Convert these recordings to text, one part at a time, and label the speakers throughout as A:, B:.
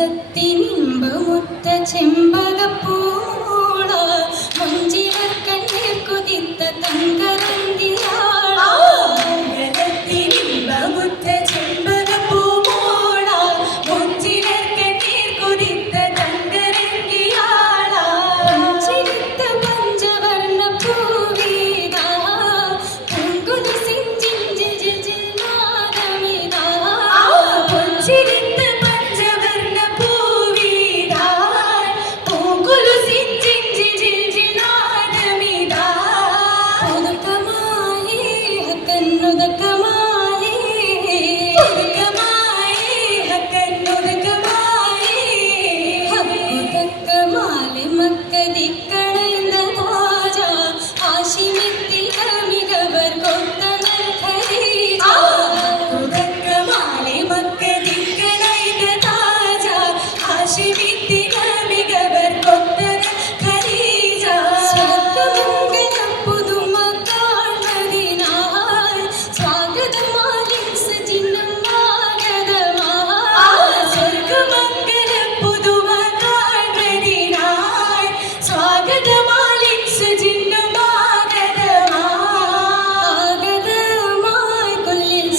A: ജീവിതത്തിനിമ്പമുത്ത ചെമ്പകപ്പൂള
B: മഞ്ചിലർ കണ്ണിൽ കുതിത്ത തങ്കരന്തി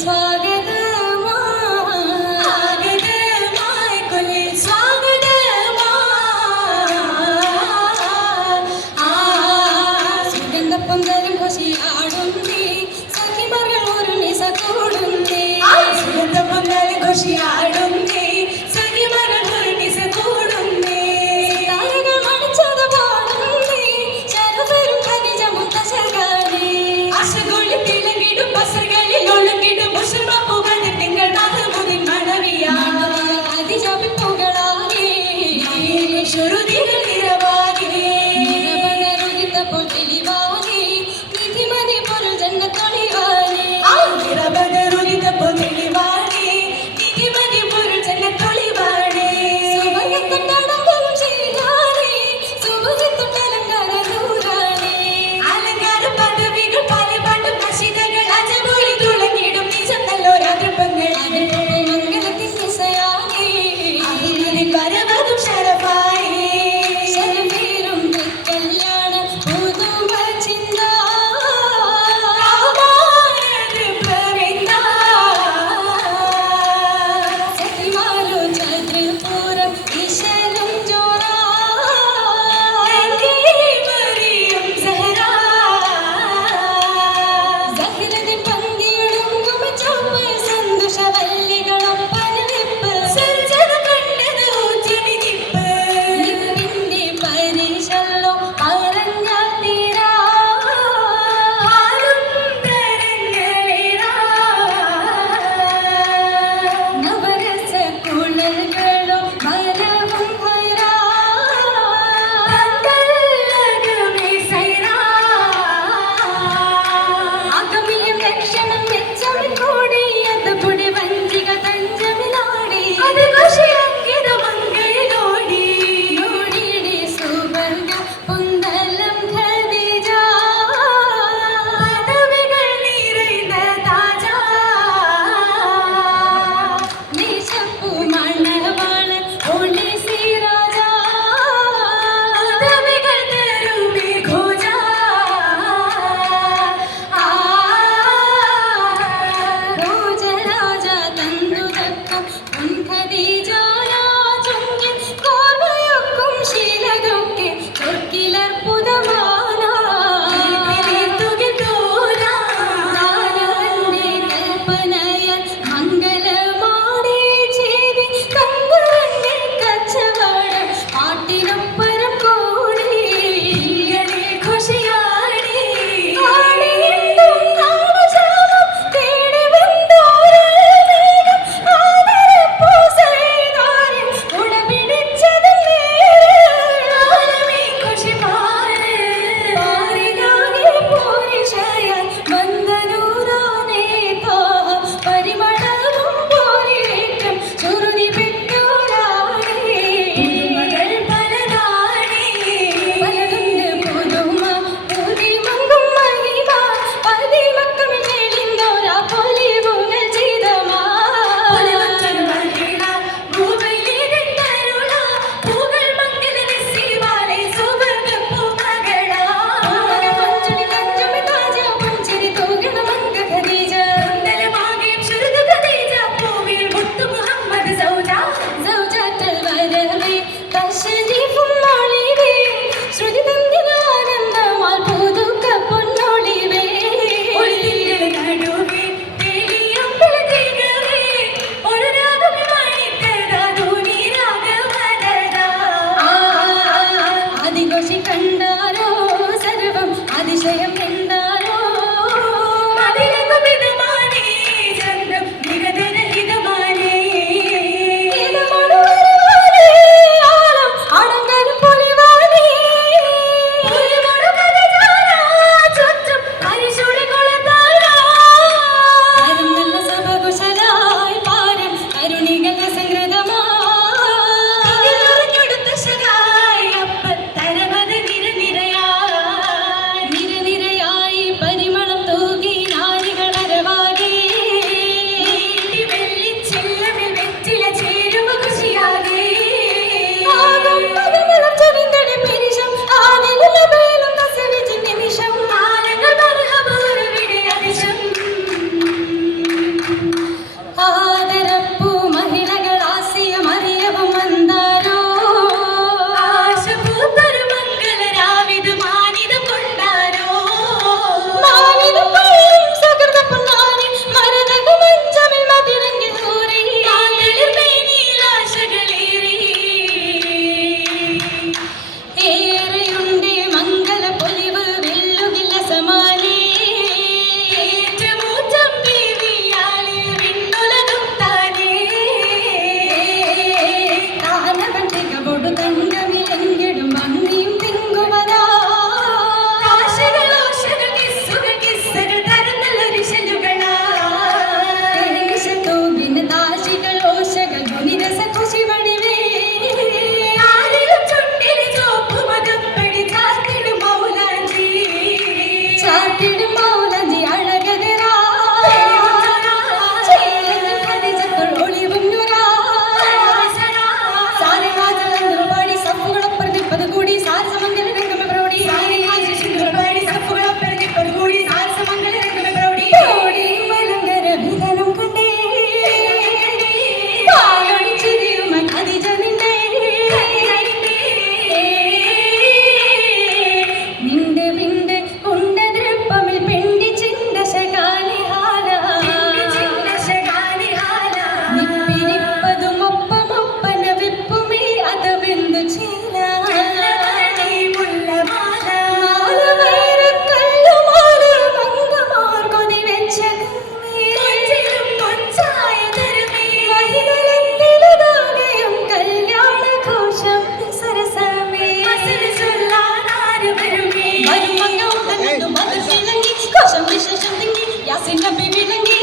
C: is one.
D: assim, não me